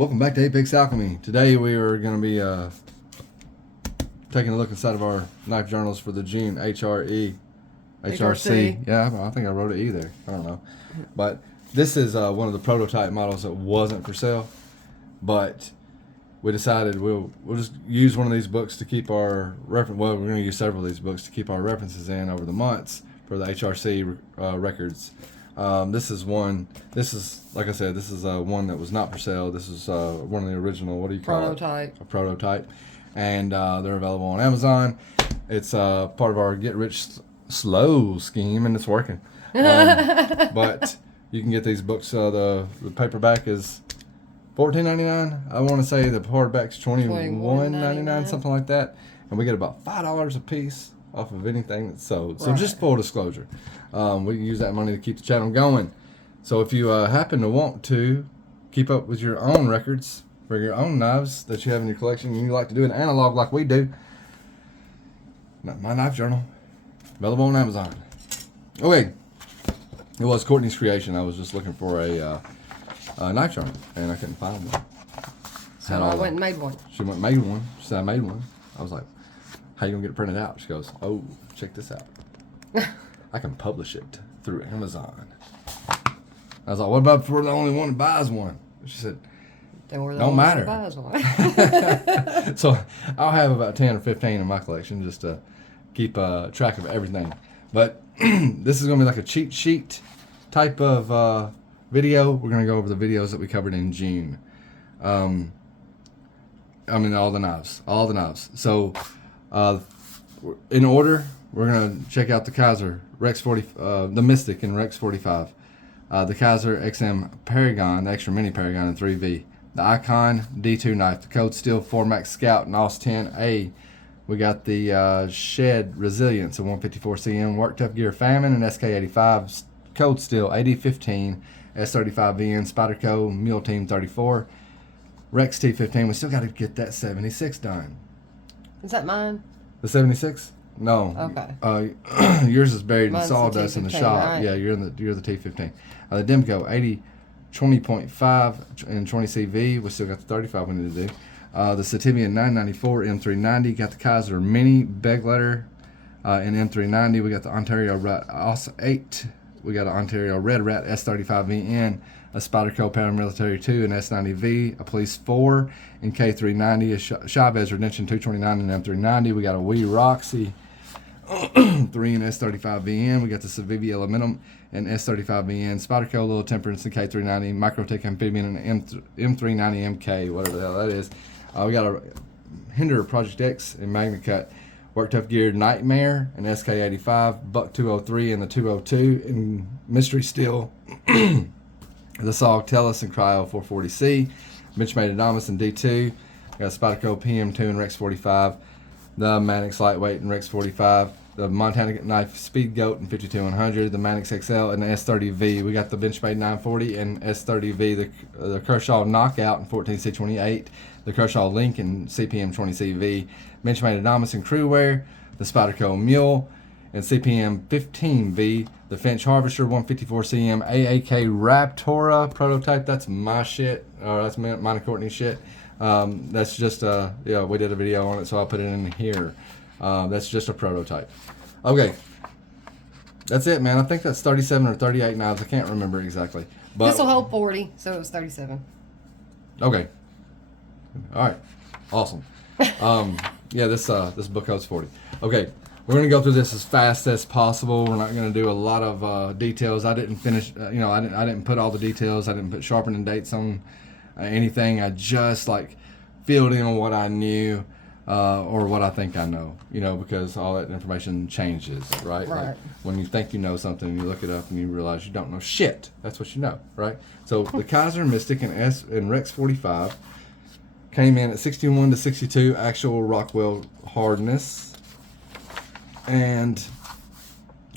Welcome back to Apex Alchemy. Today we are going to be taking a look inside of our knife journals for the June HRC. Yeah, I think I wrote an E there. I don't know. But this is one of the prototype models that wasn't for sale. But we decided we'll just use one of these books to keep our reference. Well, we're going to use several of these books to keep our references in over the months for the HRC records. This is one. This is, like I said, this is one that was not for sale. This is one of the original. What do you call it? A prototype, and they're available on Amazon. It's part of our get rich slow scheme, and it's working. But you can get these books. The paperback is $14.99. I want to say the hardback's $21.99, something like that, and we get about $5 a piece off of anything that's sold. So just full disclosure, we can use that money to keep the channel going. So if you happen to want to keep up with your own records for your own knives that you have in your collection, and you like to do an analog like we do, my knife journal, available on Amazon. Okay, it was Courtney's creation. I was just looking for a knife journal, and I couldn't find one. So I went and made one. She went and made one. She said, I made one. I was like, how you gonna get it printed out? She goes, oh, check this out. I can publish it through Amazon. I was like, what about if we're the only one that buys one? She said, then we're the don't only matter. one that buys one. So I'll have about 10 or 15 in my collection just to keep track of everything. But this is gonna be like a cheat sheet type of video. We're gonna go over the videos that we covered in June. I mean, all the knives. So in order, we're going to check out the Kizer Rex 40, the Mystic and Rex 45, the Kizer XM Paragon, the Extra Mini Paragon in 3V, the Icon D2 knife, the Code Steel 4MAX Scout and OS 10A. We got the Shed Resilience, a 154 cm Work Tough Gear Famine and SK85 Code Steel AD15 S35VN Spyderco Mule Team 34 Rex T15. We still got to get that 76 done. Is that mine? The 76? No. Okay. Yours is buried Mine's in sawdust in the shop. Right? Yeah, you're the T15. The Demco 80 20.5 and 20 CV. We still got the 35 we need to do. The Sativia 994 M390. Got the Kizer Mini Begletter in M390. We got the Ontario Rat OS 8. We got an Ontario Red Rat S35VN, a Spyderco Paramilitary 2, an S90V, a Police 4, and K390, a Chavez Redemption 229 and M390. We got a Wee Roxy 3 and S35VN. We got the Savivia Aluminum and S35VN, Spyderco Little Temperance and K390, Microtech Amphibian and M390 MK, whatever the hell that is. We got a Hinder Project X and MagnaCut, Work Tough Gear Nightmare and SK85, Buck 203 and the 202, and Mystery Steel, the Sog Tellus and Cryo 440C, Benchmade Adamas and D2, got Spyderco PM2 and Rex 45, the Manix Lightweight and Rex 45, the Montana Knife Speed Goat and 52100, the Manix XL and the S30V. We got the Benchmade 940 and S30V, the Kershaw Knockout and 14C28, the Kershaw Link and CPM 20CV, Benchmade Adamas and Crewwear, the Spyderco Mule and CPM 15V, the Finch Harvester 154cm AAK Raptora prototype. That's my shit, or that's mine and Courtney's shit. That's just yeah, we did a video on it, so I'll put it in here. That's just a prototype. Okay, that's it, man. I think that's 37 or 38 knives. I can't remember exactly. But This will hold 40, so it was 37. okay, all right, awesome. Yeah, this book holds 40. Okay, we're gonna go through this as fast as possible. We're not gonna do a lot of details. I didn't finish. I didn't put all the details. I didn't put sharpening dates on anything. I just like filled in on what I knew or what I think I know. Because all that information changes, right? Like when you think you know something, you look it up and you realize you don't know shit. That's what you know, right? So the Kizer Mystic and Rex 45 came in at 61 to 62 actual Rockwell hardness, and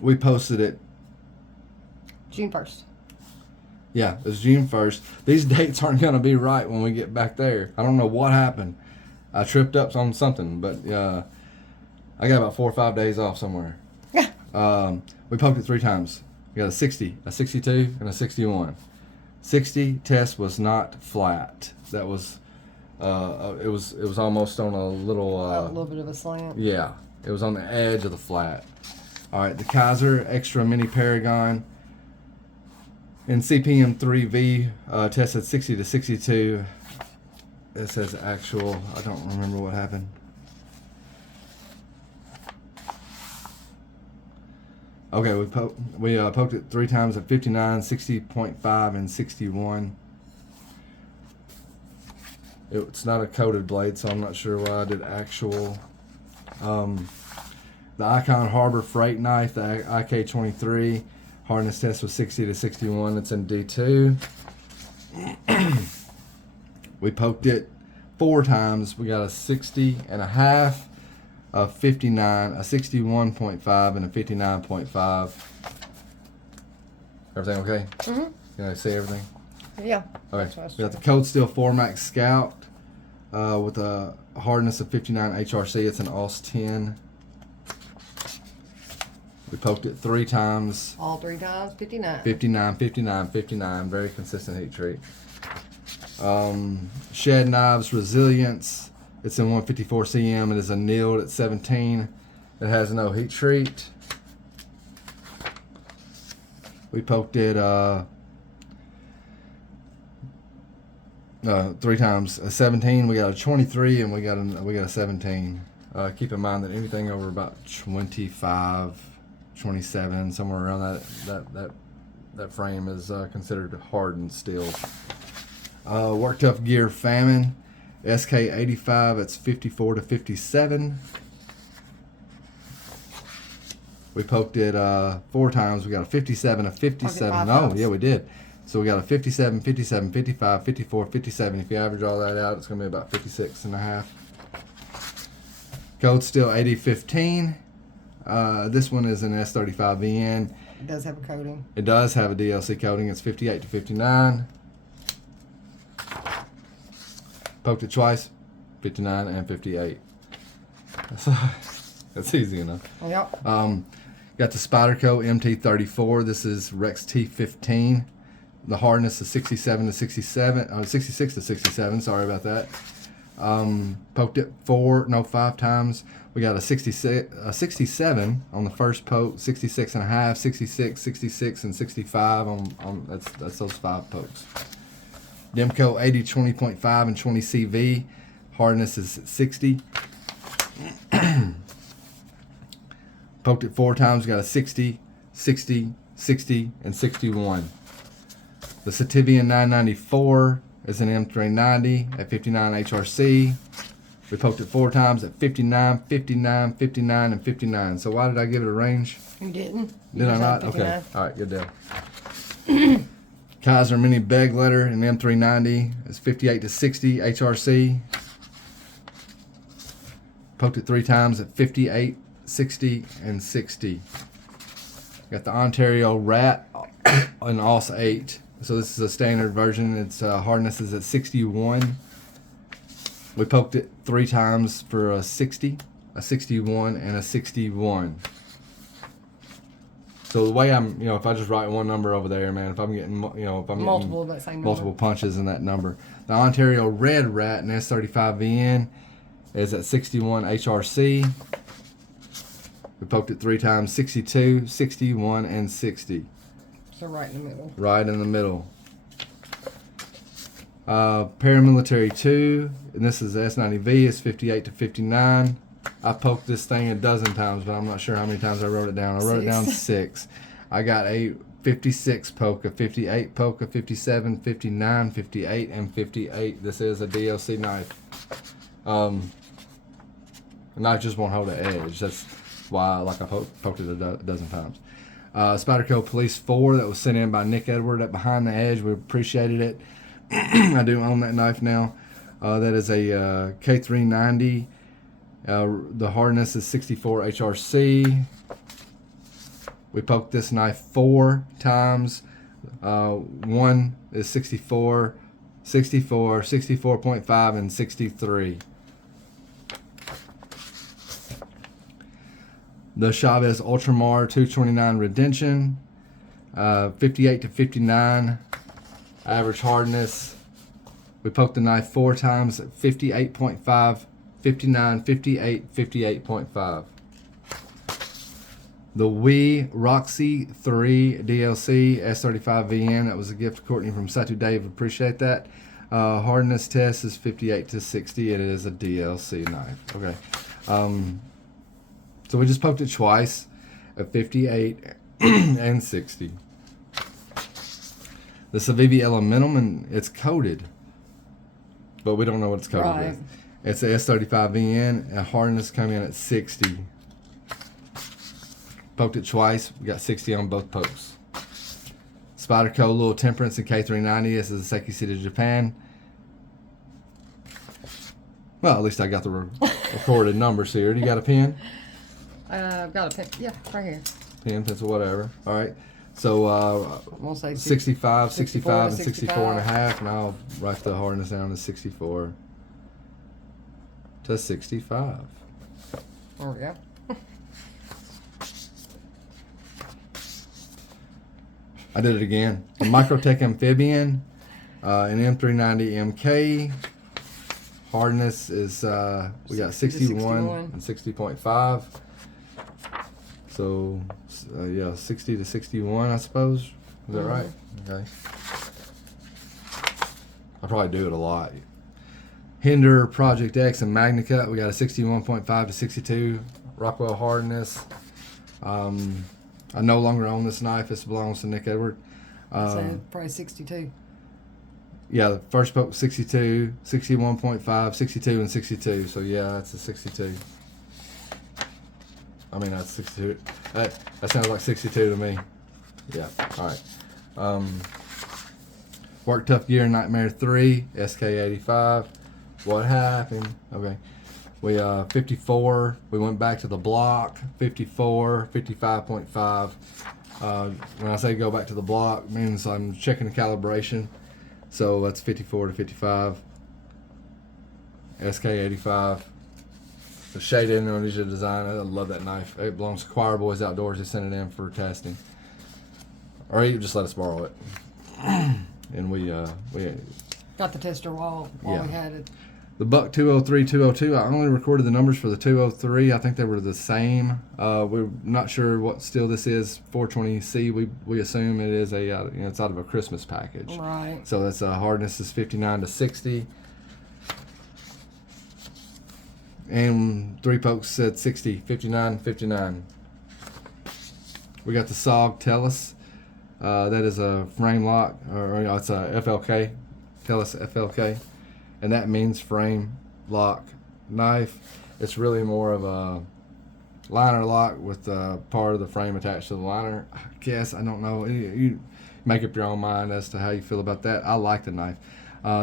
we posted it June 1st. Yeah, it was June 1st. These dates aren't going to be right when we get back there. I don't know what happened. I tripped up on something, but I got about 4 or 5 days off somewhere. We poked it 3 times. We got a 60, a 62, and a 61. 60 test was not flat. That was it was almost on a a little little bit of a slant. yeah, it was on the edge of the flat. All right, the Kizer Extra Mini Paragon in CPM 3V tested 60 to 62. It says actual. I don't remember what happened. Okay, we poked it 3 times at 59, 60.5, and 61. It's not a coated blade, so I'm not sure why I did actual. The Icon Harbor Freight Knife, the IK23, hardness test was 60 to 61. It's in D2. We poked it 4 times. We got a 60.5, a 59, a 61.5, and a 59.5. Everything okay? Mm-hmm. Can I see everything? Yeah. Okay. We got the Cold Steel 4MAX Scout with a hardness of 59 HRC. It's an AUS 10. We poked it 3 times. All 3 times, 59. 59, 59, 59. Very consistent heat treat. Shed Knives Resilience. It's in 154 cm. It is annealed at 17. It has no heat treat. We poked it 3 times. A 17. We got a 23 and we got a 17. Keep in mind that anything over about 25, 27, somewhere around that frame is considered hardened steel. Work Tough Gear Famine SK85. It's 54 to 57. We poked it 4 times. We got a 57, a 57. No, yeah, we did. So we got a 57, 57, 55, 54, 57. If you average all that out, it's going to be about 56.5. Cold Steel 8015. This one is an S35VN. It does have a coating. It does have a DLC coating. It's 58 to 59. Poked it twice, 59 and 58. That's easy enough. Yep. Got the Spyderco MT34. This is Rex T15. The hardness is 67 to 67, 66 to 67. Sorry about that. Poked it 5 times. We got a 67 on the first poke, 66.5, 66, 66, and 65 on that's those 5 pokes. Demco 80, 20.5, and 20 CV. Hardness is 60. Poked it 4 times. Got a 60, 60, 60, and 61. The Sativian 994 is an M390 at 59 HRC. We poked it 4 times at 59, 59, 59, and 59. So why did I give it a range? You didn't? Did I not? Okay. All right, good deal. Kizer Mini Beg Letter in M390 is 58 to 60 HRC. Poked it 3 times at 58, 60, and 60. Got the Ontario Rat in AUS 8. So this is a standard version. Its hardness is at 61. We poked it 3 times for a 60, a 61, and a 61. So the way I'm, if I just write one number over there, man, if I'm getting, if I'm multiple getting that same multiple number. punches in that number. The Ontario Red Rat in S35VN is at 61 HRC. We poked it 3 times, 62, 61, and 60. So right in the middle. Right in the middle. Paramilitary 2, and this is the S90V, it's 58 to 59. I poked this thing a dozen times, but I'm not sure how many times I wrote it down. I wrote it down 6. I got a 56 poke, a 58 poke, a 57, 59, 58, and 58. This is a DLC knife. The knife just won't hold the edge. That's why I poked it a dozen times. Spyderco Police 4 that was sent in by Nick Edward at Behind the Edge. We appreciated it. I do own that knife now. That is a K390. The hardness is 64 HRC. We poked this knife 4 times. 1 is 64, 64, 64.5, and 63. The Chavez Ultramar 229 Redemption, 58 to 59. Average hardness. We poked the knife 4 times at 58.5, 59, 58, 58.5. The Roxy 3 DLC S35VN. That was a gift to Courtney from Satu Dave. Appreciate that. Hardness test is 58 to 60, and it is a DLC knife. Okay. So we just poked it twice at 58 and 60. This is a VV Elementum, and it's coated, but we don't know what it's coated Right. with. It's a S35VN, and hardness coming in at 60. Poked it twice. We got 60 on both pokes. Spyderco Little Temperance in K390. This is a Sekisei to Japan. Well, at least I got the recorded numbers here. Do you got a pen? I've got a pen. Yeah, right here. Pen, pencil, whatever. All right. So We'll say 65, 65, and 64 64 and a half. And I'll write the hardness down to 64 to 65. There we go. I did it again. The Microtech Amphibian, an M390 MK. Hardness is, we got 61 and 60.5. So, yeah, 60 to 61, I suppose. Is that right? Okay. I probably do it a lot. Hinder Project X and Magnicut. We got a 61.5 to 62 Rockwell hardness. I no longer own this knife. This belongs to Nick Edward. So probably 62. Yeah, the first poke 62, 61.5, 62, and 62. So yeah, that's a 62. I mean, that's 62. That sounds like 62 to me. Yeah, all right. Work Tough Gear Nightmare 3, SK85. What happened? Okay. We 54. We went back to the block. 54, 55.5. When I say go back to the block, it means I'm checking the calibration. So that's 54 to 55. SK85. The Shade Indonesia design. I love that knife. It belongs to Choir Boys Outdoors. They sent it in for testing. Or you just let us borrow it. And we Got the tester while we had it. The Buck 203, 202, I only recorded the numbers for the 203. I think they were the same. We're not sure what steel this is. 420C, we assume it is a, it's out of a Christmas package. Right. So that's hardness is 59 to 60. And 3 pokes at 60, 59, 59. We got the SOG Tellus. That is a frame lock, or it's a FLK, Tellus FLK. And that means frame lock knife. It's really more of a liner lock with part of the frame attached to the liner. I guess, I don't know. You make up your own mind as to how you feel about that. I like the knife.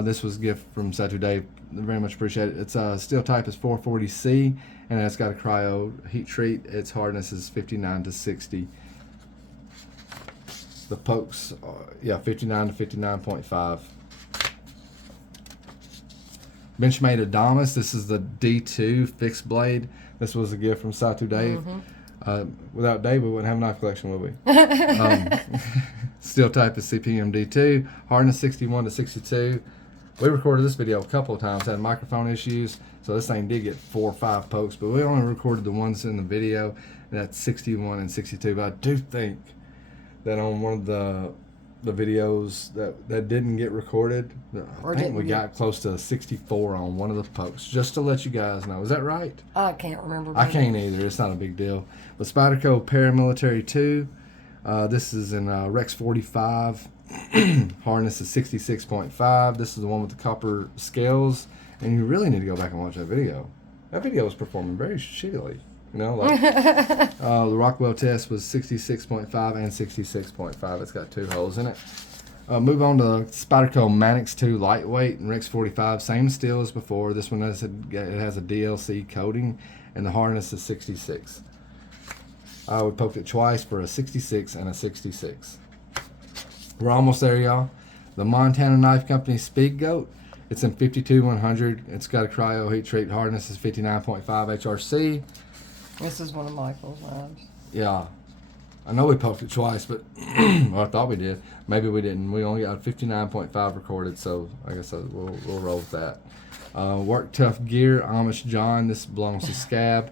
This was a gift from Satu Dave. Very much appreciate it. It's steel type is 440C, and it's got a cryo heat treat. Its hardness is 59 to 60. The pokes, 59 to 59.5. Benchmade Adamas. This is the D2 fixed blade. This was a gift from Satu Dave. Without Dave, we wouldn't have a knife collection, would we? Steel type is CPM D2. Hardness 61 to 62. We recorded this video a couple of times. Had microphone issues, so this thing did get 4 or 5 pokes, but we only recorded the ones in the video, and that's 61 and 62. But I do think that on one of the videos that didn't get recorded, I think we got close to 64 on one of the pokes, just to let you guys know. Is that right? I can't remember. I can't either. It's not a big deal. But Spyderco Paramilitary 2, this is in Rex 45. Hardness is 66.5. This is the one with the copper scales, and you really need to go back and watch that video. That video was performing very shittily. You know, like the Rockwell test was 66.5 and 66.5. It's got 2 holes in it. Move on to Spyderco Manix 2 lightweight and Rex 45. Same steel as before. This one has a DLC coating, and the hardness is 66. We poked it twice for a 66 and a 66. We're almost there, y'all. The Montana Knife Company Speed Goat. It's in 52-100. It's got a cryo heat treat. Hardness is 59.5 HRC. This is one of Michael's knives. Yeah. I know we poked it twice, but well, I thought we did. Maybe we didn't. We only got 59.5 recorded, so I guess we'll roll with that. Work Tough Gear, Amish John. This belongs to Scab.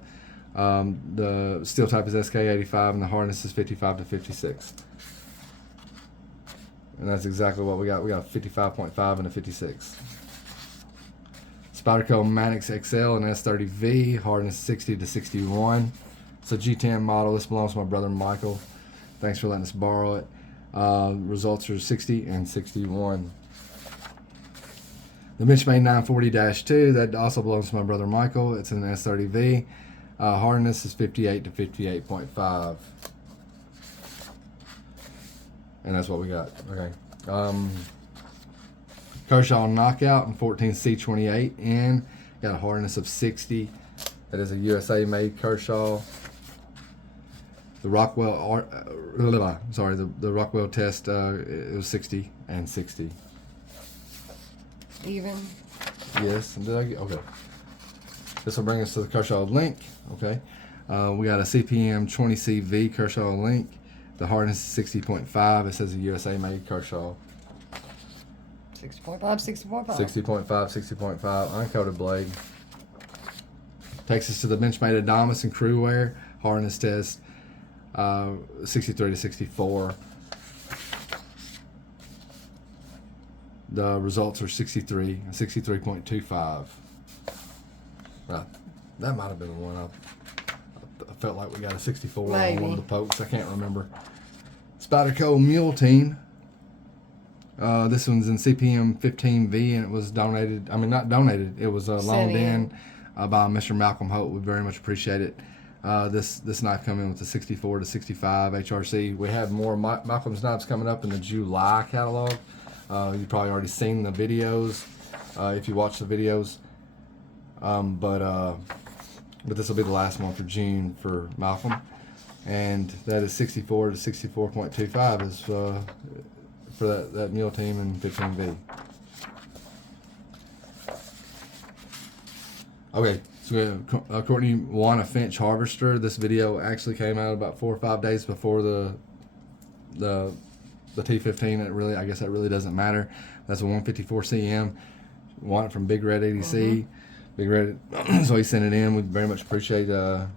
The steel type is SK85, and the hardness is 55 to 56. And that's exactly what we got. We got a 55.5 and a 56. Spyderco Manix XL and S30V, hardness 60 to 61. It's a G10 model. This belongs to my brother Michael. Thanks for letting us borrow it. Results are 60 and 61. The Benchmade 940-2, that also belongs to my brother Michael. It's an S30V. Hardness is 58 to 58.5. And that's what we got. Okay. Kershaw Knockout and 14C28N. Got a hardness of 60. That is a USA made Kershaw. The Rockwell, the Rockwell test, it was 60 and 60. Even. Yes. Did I get, okay. This will bring us to the Kershaw Link. Okay. We got a CPM 20CV Kershaw Link. The hardness is 60.5. It says a USA made Kershaw. 60.5, 60.5. 60.5, 60.5. Uncoated blade. Takes us to the Benchmade Adamas and Crew Wear. Hardness test 63 to 64. The results are 63, 63.25. That might have been the one I felt like we got a 64 Maybe. on one of the pokes. I can't remember. Spyderco Mule Team. This one's in CPM 15V, and it was donated. I mean, not donated. It was loaned in by Mr. Malcolm Hope. We very much appreciate it. This knife come in with a 64 to 65 HRC. We have more Malcolm's knives coming up in the July catalog. You've probably already seen the videos if you watch the videos. But this will be the last one for June for Malcolm, and that is 64 to 64.25 is for that mule team in 15V. Okay, so we have Courtney won a Finch Harvester. This video actually came out about 4 or 5 days before the T15. I guess that really doesn't matter. That's a 154 CM. Won it from Big Red ADC. Big Red, so he sent it in. We very much appreciate the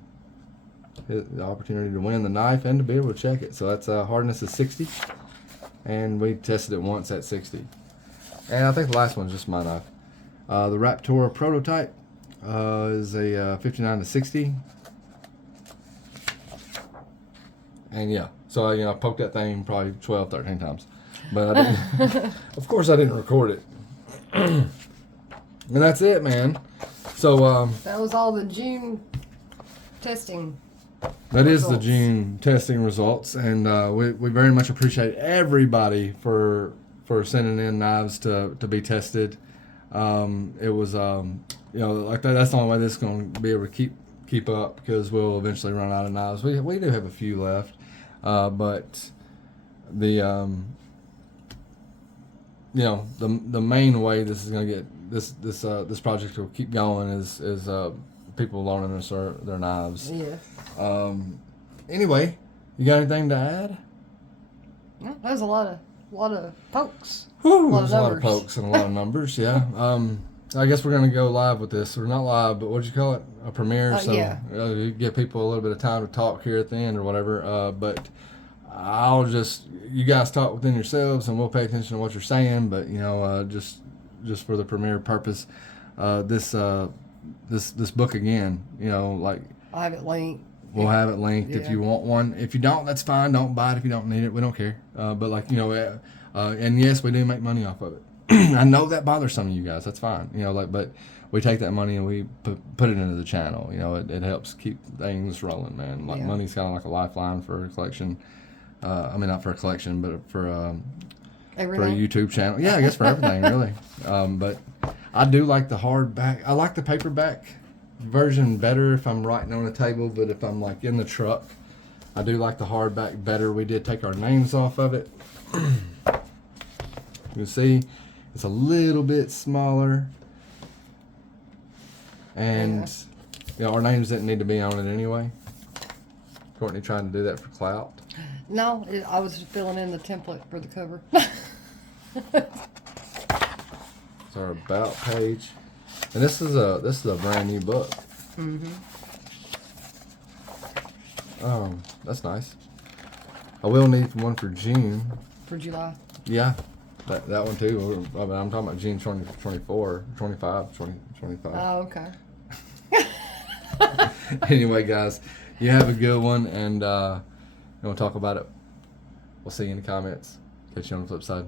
opportunity to win the knife and to be able to check it. So that's hardness is 60, and we tested it once at 60. And I think the last one's just my knife. The Raptora prototype is a 59 to 60. And yeah, so I poked that thing probably 12, 13 times, but I didn't. Of course, I didn't record it. And that's it, man. So that was all the June testing. That results. Is the June testing results, and we very much appreciate everybody for sending in knives to be tested. It was like that's the only way this is going to be able to keep up, because we'll eventually run out of knives. We do have a few left, but the the main way this is going to get this project will keep going is people loaning us their knives. Yes. Anyway, you got anything to add? Yeah, that was a lot of pokes. Whew, there's a lot of pokes and a lot of numbers. Yeah. I guess we're gonna go live with this. We're not live, but what'd you call it? A premiere. So yeah. You give people a little bit of time to talk here at the end or whatever. But you guys talk within yourselves, and we'll pay attention to what you're saying. But just for the premiere purpose, this book again, I have it linked. We'll have it linked if you want one. If you don't, that's fine. Don't buy it if you don't need it. We don't care. And yes, we do make money off of it. I know that bothers some of you guys. That's fine. But we take that money and we put it into the channel. It helps keep things rolling, man. Money's kind of like a lifeline for a collection. Not for a collection, but for a YouTube channel. Yeah, I guess for everything, really. But I do like the hardback. I like the paperback version better if I'm writing on a table, but if I'm like in the truck, I do like the hardback better. We did take our names off of it. You can see it's a little bit smaller, and our names didn't need to be on it anyway. Courtney tried to do that for clout. No, I was filling in the template for the cover. It's our about page, and this is a brand new book. Mm-hmm. That's nice. I will need one for June. For July. Yeah, that one too. I mean, I'm talking about June 2024, 25, 2025. Oh, okay. Anyway, guys, you have a good one, and we'll talk about it. We'll see you in the comments. Catch you on the flip side.